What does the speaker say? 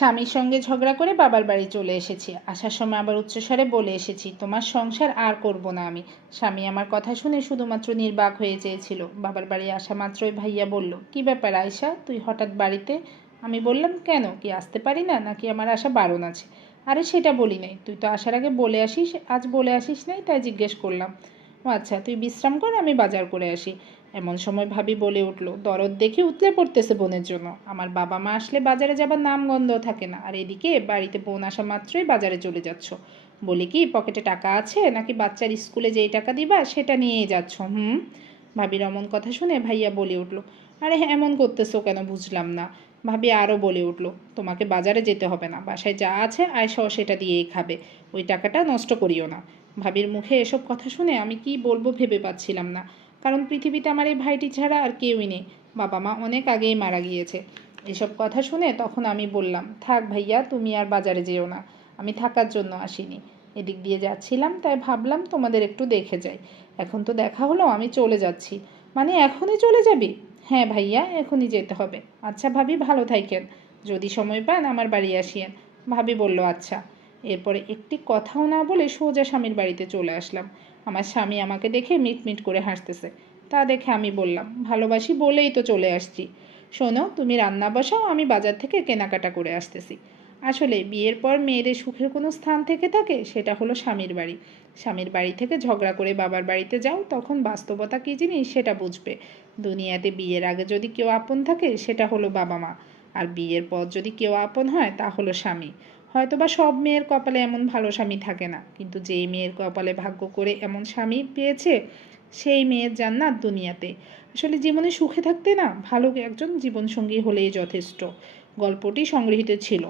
স্বামীর সঙ্গে ঝগড়া করে বাবার বাড়ি চলে এসেছি। আসার সময় আবার উচ্চস্বরে বলে এসেছি, তোমার সংসার আর করব না আমি। স্বামী আমার কথা শুনে শুধুমাত্র নির্বাক হয়ে চেয়েছিল। বাবার বাড়ি আসা মাত্রই ভাইয়া বলল, কি ব্যাপার আয়শা, তুই হঠাৎ বাড়িতে? আমি বললাম, কেন, কি আসতে পারি না নাকি আমার আসা বারণ আছে? আরে সেটা বলি নাই, তুই তো আসার আগে বলে আসিস, আজ বলে আসিস নাই, তাই জিজ্ঞেস করলাম। ও আচ্ছা, তুই বিশ্রাম কর, আমি বাজার করে আসি। এমন সময় ভাবি বলে উঠল, দরদ দেখে উতলে পড়তেছে বোনের জন্য। আমার বাবা মা আসলে বাজারে যাবার নাম গন্ধ থাকে না, আর এদিকে বাড়িতে বোন আসা মাত্রই বাজারে চলে যাচ্ছ। বলি কি, পকেটে টাকা আছে নাকি বাচ্চার স্কুলে যেই টাকা দিবা সেটা নিয়েই যাচ্ছ? ভাবির অমন কথা শুনে ভাইয়া বলে উঠল, আরে হ্যাঁ, এমন করতেছো কেন, বুঝলাম না। ভাবি আরও বলে উঠল, তোমাকে বাজারে যেতে হবে না, বাসায় যা আছে আয়সাও সেটা দিয়েই খাবে, ওই টাকাটা নষ্ট করিও না। ভাবির মুখে এসব কথা শুনে আমি কি বলবো ভেবে পাচ্ছিলাম না, কারণ পৃথিবীতে আমার এই ভাইটি ছাড়া আর কেউই নেই। বাবা মা অনেক আগেই মারা গিয়েছে। এসব কথা শুনে তখন আমি বললাম, থাক ভাইয়া, তুমি আর বাজারে যেও না, আমি থাকার জন্য আসিনি, এদিক দিয়ে যাচ্ছিলাম তাই ভাবলাম তোমাদের একটু দেখে যাই। এখন তো দেখা হলো, আমি চলে যাচ্ছি। মানে এখনই চলে যাবি? হ্যাঁ ভাইয়া, এখনই যেতে হবে। আচ্ছা ভাবি, ভালো থাকেন, যদি সময় পান আমার বাড়ি আসিয়েন। ভাবি বলল, আচ্ছা। এরপরে একটি কথাও না বলে সোজা স্বামীর বাড়িতে চলে আসলাম। আমার স্বামী আমাকে দেখে মিটমিট করে হাসতেছে। তা দেখে আমি বললাম, ভালোবাসি বলেই তো চলে আসছি। শোনো, তুমি রান্না বসাও, আমি বাজার থেকে কেনাকাটা করে আসতেছি। আসলে বিয়ের পর মেয়েদের সুখের কোনো স্থান থেকে থাকে, সেটা হলো স্বামীর বাড়ি। স্বামীর বাড়ি থেকে ঝগড়া করে বাবার বাড়িতে যাও, তখন বাস্তবতা কী জিনিস সেটা বুঝবে। দুনিয়াতে বিয়ের আগে যদি কেউ আপন থাকে সেটা হলো বাবা মা, আর বিয়ের পর যদি কেউ আপন হয় তা হলো স্বামী। হয়তোবা সব মেয়ের কপালে এমন ভালো স্বামী থাকে না, কিন্তু যেই মেয়ের কপালে ভাগ্য করে এমন স্বামী পেয়েছে, সেই মেয়ের জান্নাত দুনিয়াতে। আসলে জীবনে সুখে থাকতে না ভালো একজন জীবনসঙ্গী হলেই যথেষ্ট। গল্পটি সংগৃহীত ছিল।